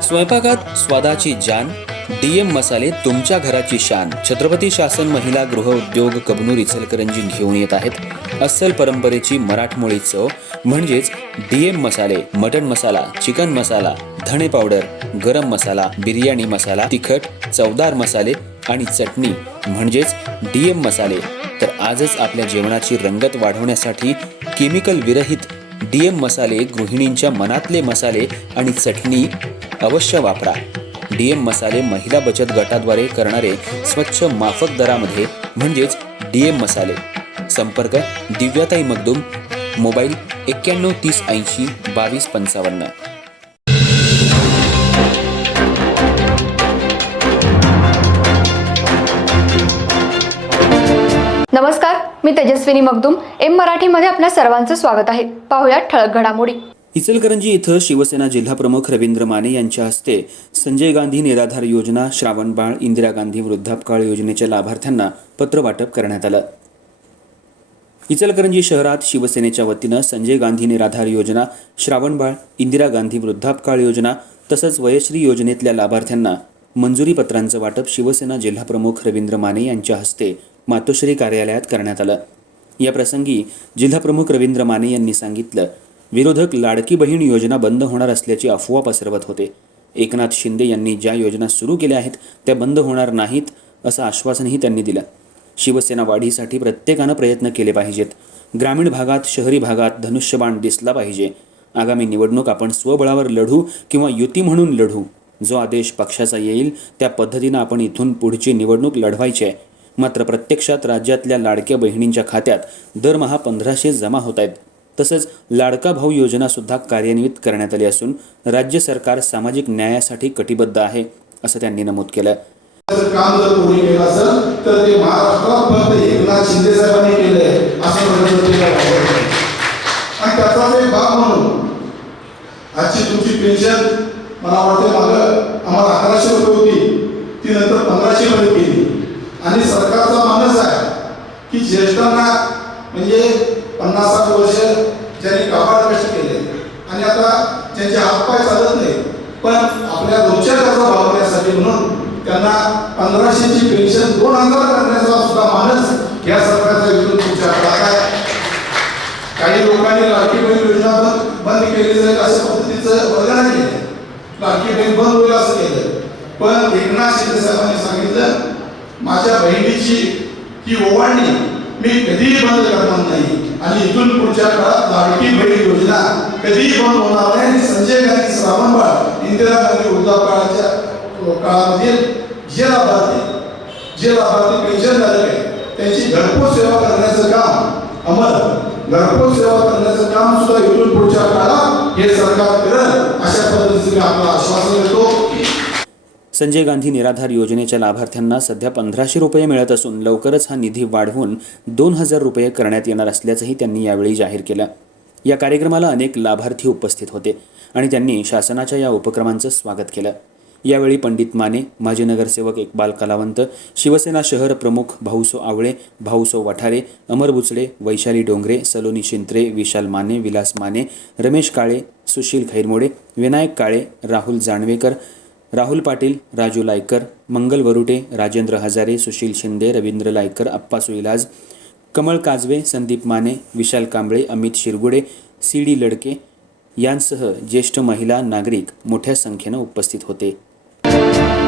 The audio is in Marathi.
स्वयंपाकात स्वादाची जान, डीएम मसाले तुमच्या घराची शान. छत्रपती शासन महिला गृह उद्योग कबनूर इचलकरंजी घेऊन येत आहेत अस्सल परंपरेची मराठमोळी चव म्हणजेच डीएम मसाले. मटन मसाला, चिकन मसाला, धणे पावडर, गरम मसाला, बिर्याणी मसाला, तिखट चवदार मसाले आणि चटणी म्हणजेच डीएम मसाले. तर आजच आपल्या जेवणाची रंगत वाढवण्यासाठी केमिकल विरहित डीएम मसाले, गृहिणींच्या मनातले मसाले आणि चटणी अवश्य वापरा. डीएम मसाले महिला बचत गटाद्वारे करणारे स्वच्छ माफक दरामध्ये म्हणजेच डीएम मसाले. संपर्क दिव्याताई मगदूम, मोबाईल 91 30 80 22 55. नमस्कार, मी तेजस्विनी मगदूम. एम मराठीमध्ये आपल्या सर्वांचं स्वागत आहे. पाहूया ठळक घडामोडी. इचलकरंजी इथं शिवसेना जिल्हाप्रमुख रवींद्र माने यांच्या हस्ते संजय गांधी निराधार योजना, श्रावणबाळ, इंदिरा गांधी वृद्धापकाळ योजनेच्या लाभार्थ्यांना पत्र वाटप करण्यात आलं. इचलकरंजी शहरात शिवसेनेच्या वतीनं संजय गांधी निराधार योजना, श्रावणबाळ, इंदिरा गांधी वृद्धापकाळ योजना तसंच वयश्री योजनेतल्या लाभार्थ्यांना मंजुरी पत्रांचं वाटप शिवसेना जिल्हाप्रमुख रवींद्र माने यांच्या हस्ते मातोश्री कार्यालयात करण्यात आलं. या प्रसंगी जिल्हाप्रमुख रवींद्र माने यांनी सांगितलं, विरोधक लाडकी बहीण योजना बंद होणार असल्याची अफवा पसरवत होते. एकनाथ शिंदे यांनी ज्या योजना सुरू केल्या आहेत त्या बंद होणार नाहीत असं आश्वासनही त्यांनी दिलं. शिवसेना वाढीसाठी प्रत्येकानं प्रयत्न केले पाहिजेत. ग्रामीण भागात, शहरी भागात धनुष्यबाण दिसला पाहिजे. आगामी निवडणूक आपण स्वबळावर लढू किंवा युती म्हणून लढू. जो आदेश पक्षाचा येईल त्या पद्धतीनं आपण इथून पुढची निवडणूक लढवायची आहे. मात्र प्रत्यक्षात राज्यातल्या लाडक्या बहिणींच्या खात्यात दरमहा 1500 जमा होत आहेत. तसंच लाडका भाऊ योजना सुद्धा कार्यान्वित करण्यात आली असून राज्य सरकार सामाजिक न्यायासाठी कटिबद्ध आहे असं त्यांनी नमूद केलं. काम जर कोणी केलं असेल तर ते महाराष्ट्रात फक्त एकनाथ शिंदे साहेबांनी केलंय असं आणि त्याचाच एक भाग म्हणून आजची तुमची पेन्शन मला वाटतं मागं आम्हाला 1100 रुपये होती, ती नंतर 1500 मध्ये केली. आणि सरकारचा मानस आहे की ज्येष्ठांना म्हणजे 50-60 वर्ष ज्यांनी काबाड कष्ट केले आणि आता ज्यांचे हातपाय चालत नाही पण आपल्या रोजच्या गरजा भागवण्यासाठी म्हणून त्यांना 1500 ची पेन्शन 2000 करण्याचा सुद्धा मानस या सरकारचा विरोध तुमच्या काळात आहे. काही लोकांनी लाडकी बहीण योजना बंद केली जाईल अशा पद्धतीचं वर्णन केलं. लाडकी बहीण बंद होईल असं केलं. पण एकनाथ शिंदे साहेबांनी सांगितलं, माझ्या बहिणीची ही ओवाळणी मी कधीही बंद करणार नाही आणि इथून पुढच्या काळात लाडकी बहीण योजना कधीही बंद होणार नाही. आणि संजय गांधी श्रावणबाळ, इंदिरा गांधी वृद्धापकाळाच्या काळामध्ये जे लाभार्थी पेन्शन धारक आहे त्यांची घरपोच सेवा करण्याचं काम, घरपोच सेवा करण्याचं काम सुद्धा इथून पुढच्या काळात हे सरकार करेल अशा पद्धतीने आपलं आश्वासन देतो. संजय गांधी निराधार योजनेच्या लाभार्थ्यांना सध्या 1500 रुपये मिळत असून लवकरच हा निधी वाढवून 2000 रुपये करण्यात येणार असल्याचंही त्यांनी यावेळी जाहीर केलं. या कार्यक्रमाला अनेक लाभार्थी उपस्थित होते आणि त्यांनी शासनाच्या या उपक्रमांचं स्वागत केलं. यावेळी पंडित माने, माजी नगरसेवक इक्बाल कलावंत, शिवसेना शहर प्रमुख भाऊसो आवळे, भाऊसो वठारे, अमर बुचडे, वैशाली डोंगरे, सलोनी शिंत्रे, विशाल माने, विलास माने, रमेश काळे, सुशील खैरमोडे, विनायक काळे, राहुल जानवेकर, राहुल पाटील, राजू लायकर, मंगल वरुटे, राजेंद्र हजारे, सुशील शिंदे, रवींद्र लायकर, अप्पा सुईलाज, कमळ काजवे, संदीप माने, विशाल कांबळे, अमित शिरगुडे, सी डी लडके यांसह ज्येष्ठ महिला, नागरिक मोठ्या संख्येनं उपस्थित होते.